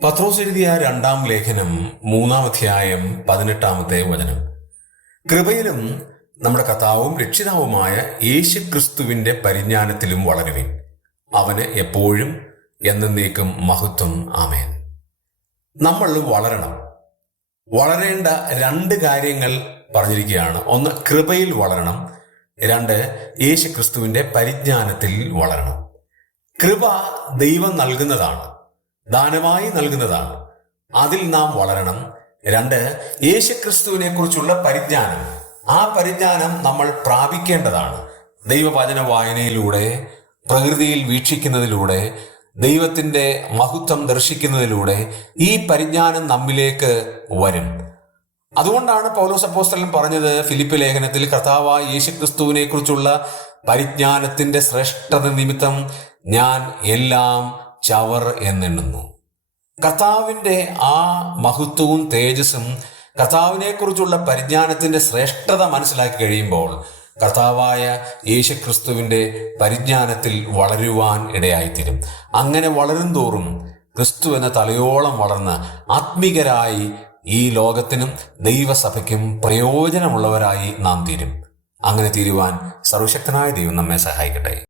പത്രോസ് എഴുതിയ 2-ാം ലേഖനം 3-ാം അധ്യായം 18-ാമത്തെ വചനം. കൃപയിലും നമ്മുടെ കർത്താവും രക്ഷിതാവുമായ യേശുക്രിസ്തുവിന്റെ പരിജ്ഞാനത്തിലും വളരുവിൻ. അവന് എപ്പോഴും എന്നേക്കും മഹത്വം. ആമേൻ. നമ്മൾ വളരേണ്ട 2 കാര്യങ്ങൾ പറഞ്ഞിരിക്കുകയാണ്. ഒന്ന്, കൃപയിൽ വളരണം. 2, യേശുക്രിസ്തുവിന്റെ പരിജ്ഞാനത്തിൽ വളരണം. കൃപ ദൈവം നൽകുന്നതാണ്, ദാനമായി നൽകുന്നതാണ്. അതിൽ നാം വളരണം. 2, യേശുക്രിസ്തുവിനെ കുറിച്ചുള്ള പരിജ്ഞാനം. ആ പരിജ്ഞാനം നമ്മൾ പ്രാപിക്കേണ്ടതാണ്. ദൈവവചന വായനയിലൂടെ, പ്രകൃതിയിൽ വീക്ഷിക്കുന്നതിലൂടെ, ദൈവത്തിന്റെ മഹത്വം ദർശിക്കുന്നതിലൂടെ ഈ പരിജ്ഞാനം നമ്മിലേക്ക് വരും. അതുകൊണ്ടാണ് പൗലോസ് അപ്പോസ്തലൻ പറഞ്ഞത് ഫിലിപ്പി ലേഖനത്തിൽ, കർത്താവായ യേശുക്രിസ്തുവിനെ കുറിച്ചുള്ള പരിജ്ഞാനത്തിന്റെ ശ്രേഷ്ഠത നിമിത്തം ഞാൻ എല്ലാം ചവർ എന്നെണ്ണുന്നു. കർത്താവിന്റെ ആ മഹത്വവും തേജസ്സും, കർത്താവിനെ കുറിച്ചുള്ള പരിജ്ഞാനത്തിന്റെ ശ്രേഷ്ഠത മനസ്സിലാക്കി കഴിയുമ്പോൾ കർത്താവായ യേശുക്രിസ്തുവിന്റെ പരിജ്ഞാനത്തിൽ വളരുവാൻ ഇടയായിത്തീരും. അങ്ങനെ വളരും തോറും ക്രിസ്തു എന്ന തലയോളം വളർന്ന് ആത്മീകരായി ഈ ലോകത്തിനും ദൈവസഭയ്ക്കും പ്രയോജനമുള്ളവരായി നാം തീരും. അങ്ങനെ തീരുവാൻ സർവശക്തനായ ദൈവം നമ്മെ സഹായിക്കട്ടെ.